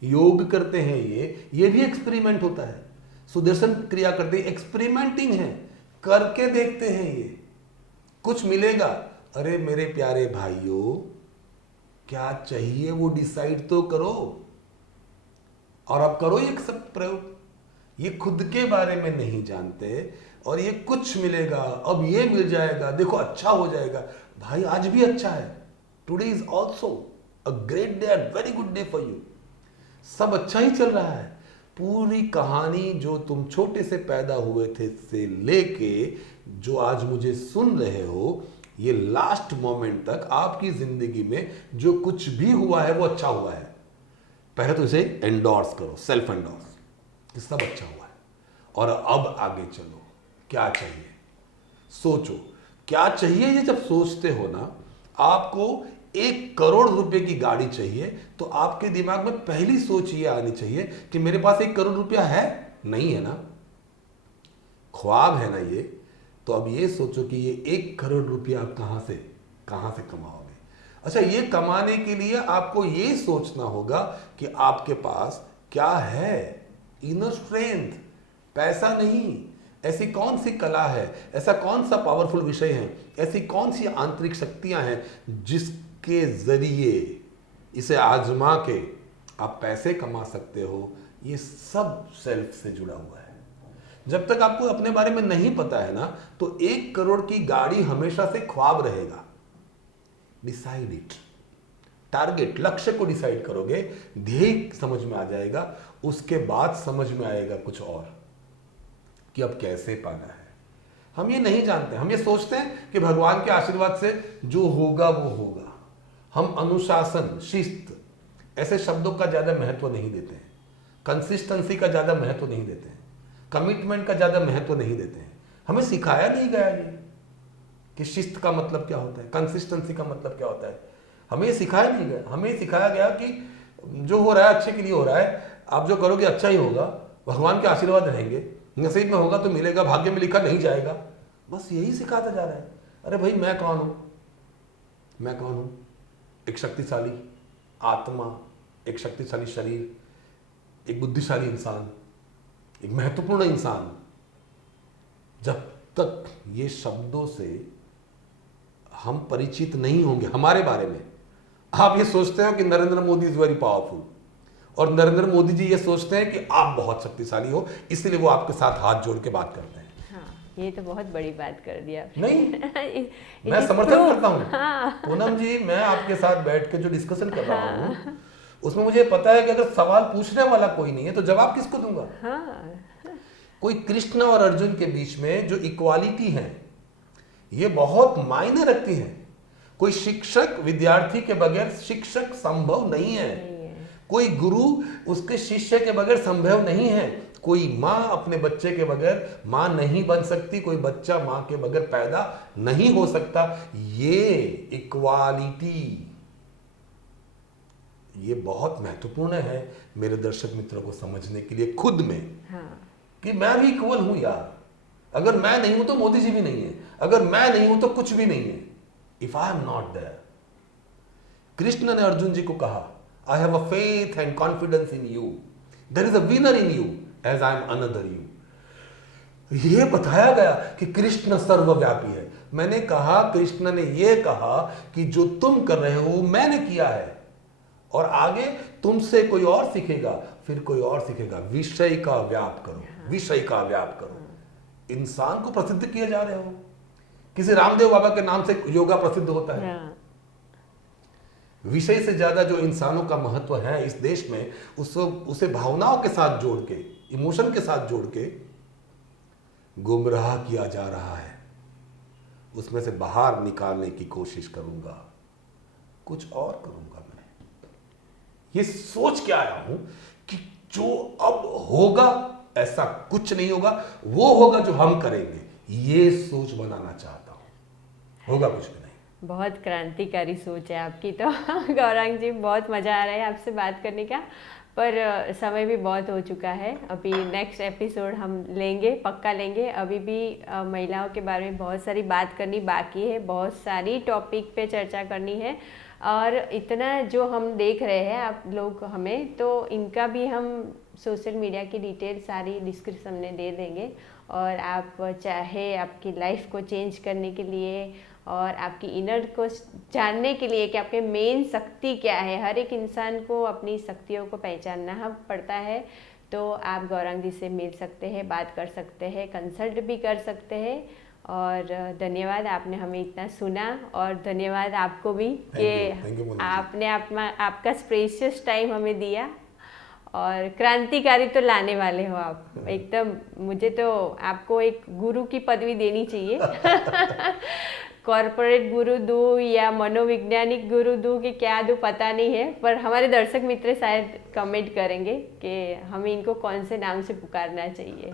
योग करते हैं, ये भी एक्सपेरिमेंट होता है। सुदर्शन क्रिया करते हैं, एक्सपेरिमेंटिंग है, करके देखते हैं। ये कुछ मिलेगा। अरे मेरे प्यारे भाइयों, क्या चाहिए वो डिसाइड तो करो, और अब करो ये सब प्रयोग। ये खुद के बारे में नहीं जानते और ये कुछ मिलेगा, अब ये मिल जाएगा, देखो अच्छा हो जाएगा। भाई आज भी अच्छा है। Today is also a great day and very good day for you. सब अच्छा ही चल रहा है। पूरी कहानी जो तुम छोटे से पैदा हुए थे से लेके जो आज मुझे सुन रहे हो, ये लास्ट मोमेंट तक आपकी जिंदगी में जो कुछ भी हुआ है वो अच्छा हुआ है। पहले तो इसे एंडोर्स करो, सेल्फ एंडोर्स, ये सब अच्छा हुआ है। और अब आगे चलो, क्या चाहिए सोचो। क्या चाहिए ये जब सोचते हो ना, आपको 1 करोड़ रुपए की गाड़ी चाहिए, तो आपके दिमाग में पहली सोच ये आनी चाहिए कि मेरे पास 1 करोड़ रुपया है? नहीं है ना, ख्वाब है ना ये। तो अब ये सोचो कि ये 1 करोड़ रुपया आप कहां से कमाओगे। अच्छा, ये कमाने के लिए आपको ये सोचना होगा कि आपके पास क्या है। इनर स्ट्रेंथ, पैसा नहीं। ऐसी कौन सी कला है, ऐसा कौन सा पावरफुल विषय है, ऐसी कौन सी आंतरिक शक्तियां हैं जिसके जरिए इसे आजमा के आप पैसे कमा सकते हो। ये सब सेल्फ से जुड़ा हुआ है। जब तक आपको अपने बारे में नहीं पता है ना, तो 1 करोड़ की गाड़ी हमेशा से ख्वाब रहेगा। डिसाइड इट, टारगेट, लक्ष्य को डिसाइड करोगे, ध्येय समझ में आ जाएगा, उसके बाद समझ में आएगा कुछ और कि अब कैसे पाना है। हम ये नहीं जानते, हम ये सोचते हैं कि भगवान के आशीर्वाद से जो होगा वो होगा। हम अनुशासन, शिस्त ऐसे शब्दों का ज्यादा महत्व नहीं देते हैं, कंसिस्टेंसी का ज्यादा महत्व नहीं देते हैं, कमिटमेंट का ज्यादा महत्व नहीं देते हैं। हमें सिखाया नहीं गया ये कि शिस्त का मतलब क्या होता है, कंसिस्टेंसी का मतलब क्या होता है। हमें ये सिखाया नहीं गया। हमें सिखाया गया कि जो हो रहा है अच्छे के लिए हो रहा है, आप जो करोगे अच्छा ही होगा, भगवान के आशीर्वाद रहेंगे, नसीब में होगा तो मिलेगा, भाग्य में लिखा नहीं जाएगा। बस यही सिखाता जा रहा है। अरे भाई मैं कौन हूं? मैं कौन हूं? एक शक्तिशाली आत्मा, एक शक्तिशाली शरीर, एक बुद्धिशाली इंसान, एक महत्वपूर्ण इंसान। जब तक ये शब्दों से हम परिचित नहीं होंगे हमारे बारे में, आप ये सोचते हो कि Narendra Modi is very powerful, और नरेंद्र मोदी जी ये सोचते हैं कि आप बहुत शक्तिशाली हो, इसलिए वो आपके साथ हाथ जोड़ के बात करते हैं। ये तो बहुत बड़ी बात कर दिया नहीं, मैं समर्थन करता हूँ। पूनम जी, मैं आपके साथ बैठ के जो डिस्कशन कर रहा हूँ उसमें मुझे पता है कि अगर सवाल पूछने वाला कोई नहीं है तो जवाब किसको दूंगा? कोई कृष्ण और अर्जुन के बीच में जो इक्वालिटी है ये बहुत मायने रखती है। कोई शिक्षक विद्यार्थी के बगैर शिक्षक संभव नहीं है। कोई गुरु उसके शिष्य के बगैर संभव नहीं है। कोई माँ अपने बच्चे के बगैर माँ नहीं बन सकती, कोई बच्चा माँ के बगैर पैदा नहीं हो सकता। ये इक्वालिटी, ये बहुत महत्वपूर्ण है मेरे दर्शक मित्रों को समझने के लिए खुद में। कि मैं भी इक्वल हूं यार। अगर मैं नहीं हूं तो मोदी जी भी नहीं है, अगर मैं नहीं हूं तो कुछ भी नहीं है। If I am not there, Krishna ने अर्जुन जी को कहा, I have a faith and confidence in you, there is a winner in you as I am another you. ये बताया गया कि कृष्ण सर्वव्यापी है। मैंने कहा, कृष्ण ने यह कहा कि जो तुम कर रहे हो मैंने किया है, और आगे तुमसे कोई और सीखेगा, फिर कोई और सीखेगा। विषय का व्याप करो, विषय का व्याप करो। इंसान को प्रसिद्ध किए जा रहे हो। किसी रामदेव बाबा के नाम से योगा प्रसिद्ध होता है। विषय से ज्यादा जो इंसानों का महत्व है इस देश में, उसे भावनाओं के साथ जोड़ के, इमोशन के साथ जोड़ के गुमराह किया जा रहा है। उसमें से बाहर निकालने की कोशिश करूंगा, कुछ और करूंगा। मैं ये सोच के आया हूं कि जो अब होगा ऐसा कुछ नहीं होगा, वो होगा जो हम करेंगे। ये सोच बनाना चाहता हूं। होगा कुछ भी नहीं। बहुत क्रांतिकारी सोच है आपकी तो गौरांग जी, बहुत मज़ा आ रहा है आपसे बात करने का, पर समय भी बहुत हो चुका है। अभी नेक्स्ट एपिसोड हम लेंगे, पक्का लेंगे। अभी भी महिलाओं के बारे में बहुत सारी बात करनी बाकी है, बहुत सारी टॉपिक पे चर्चा करनी है, और इतना जो हम देख रहे हैं आप लोग हमें, तो इनका भी हम सोशल मीडिया की डिटेल सारी डिस्क्रिप्शन में दे देंगे। और आप चाहे आपकी लाइफ को चेंज करने के लिए और आपकी इनर को जानने के लिए कि आपके मेन शक्ति क्या है, हर एक इंसान को अपनी शक्तियों को पहचानना पड़ता है। तो आप गौरांग जी से मिल सकते हैं, बात कर सकते हैं, कंसल्ट भी कर सकते हैं। और धन्यवाद, आपने हमें इतना सुना, और धन्यवाद आपको भी कि आपने आपका प्रेशियस टाइम हमें दिया। और क्रांतिकारी तो लाने वाले हो आप एकदम। मुझे तो आपको एक गुरु की पदवी देनी चाहिए कॉर्पोरेट गुरु दूँ या मनोवैज्ञानिक गुरु दूँ कि क्या दूँ पता नहीं है, पर हमारे दर्शक मित्र शायद कमेंट करेंगे कि हमें इनको कौन से नाम से पुकारना चाहिए।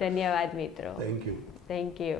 धन्यवाद मित्रों। Thank you. Thank you.